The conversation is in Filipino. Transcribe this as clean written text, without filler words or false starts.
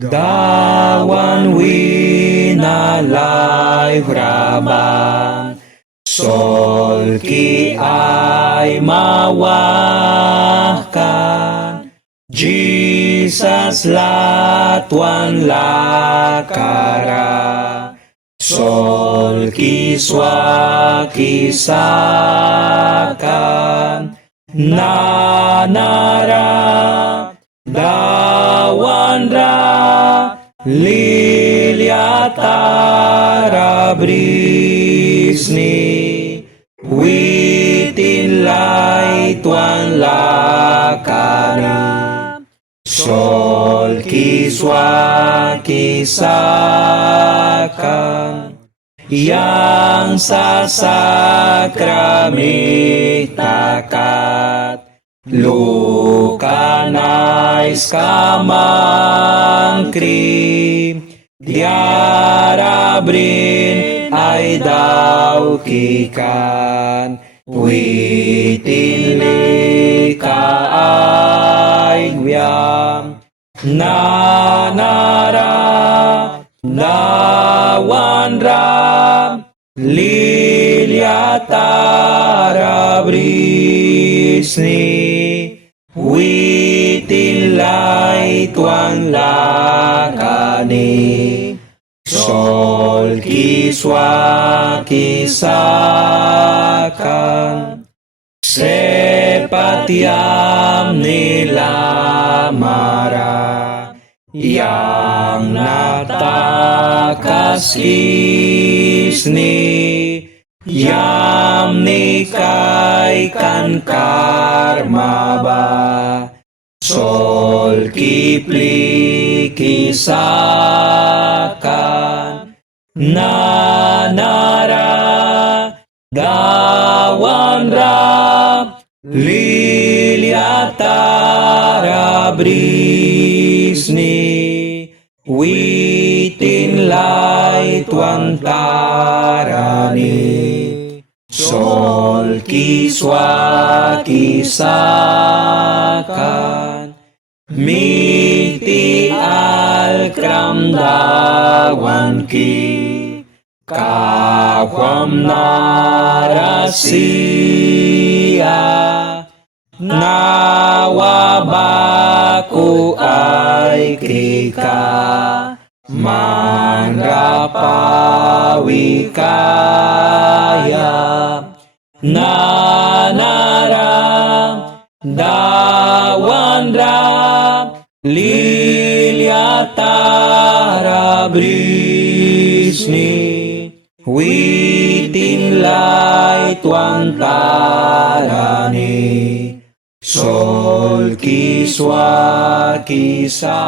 Dawan winalay hraban, sol ki ay mawahkan, Jesus latwan lakara, sol ki swa kisakan, nanara dawan ra lilyatara brisni, witin lay tuan lakana, sol kiswa kisakan, yang sasakramitakat, lukanais kamangkrim, diarabrin ay daw kikan, witin lika ay gwiyam, nanara dawan ram, lilyatara brisni, witin lay tuang lakani, sol kiswa kisakan, sepatiam nila mara, yang natakas isni, yam nikay kan karma ba, sol kipli kisakan, nanara dawan ra, lilyatara brisni, witin lay tuan tarani, sol kiswa kisakan, miti alkram dawan ki, kakwam narasiya, nawabaku ay kika, manrapawi kaya, nanara dawan ra, lilyatara brisni, witin lay tuan tarani, sol kiswa kisakan.